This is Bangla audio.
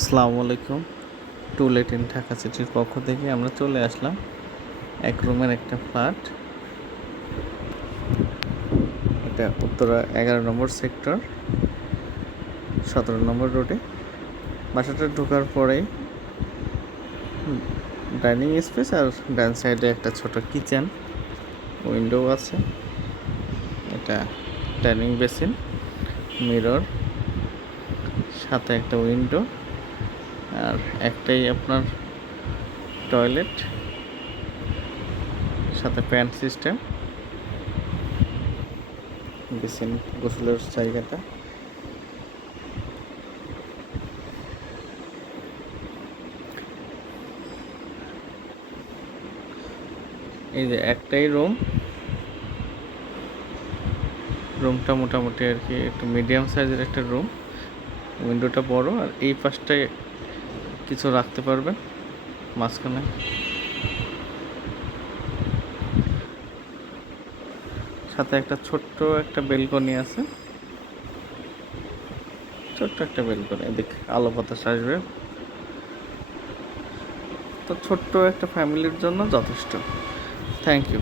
আসসালামু আলাইকুম। টু লেট ইন ঢাকা সিটির পক্ষ থেকে আমরা চলে আসলাম এক রুমের একটা ফ্ল্যাট। এটা উত্তরা 11 নম্বর সেক্টর, 17 নম্বর রোডে। বাসাটা ঢোকার পরেই ডাইনিং স্পেস আর ডান সাইডে একটা ছোট কিচেন, উইন্ডো আছে। এটা ডাইনিং বেসিন, মিরর, সাথে একটা উইন্ডো আর একটাই আপনার টয়লেট, সাথে ফ্যান সিস্টেম, বেসিন গোসলের জায়গাটা। এই যে একটাই রুমটা মোটামুটি আর কি একটু মিডিয়াম সাইজের একটা রুম। উইন্ডোটা বড় আর এই পাশটায় কিছু রাখতে পারবেন মাঝখানে। সাথে একটা ছোট্ট একটা বেলকনি আছে, ছোট্ট একটা বেলকনি, এদিকে আলো বাতাস আসবে। তো ছোট্ট একটা ফ্যামিলির জন্য যথেষ্ট। Thank you.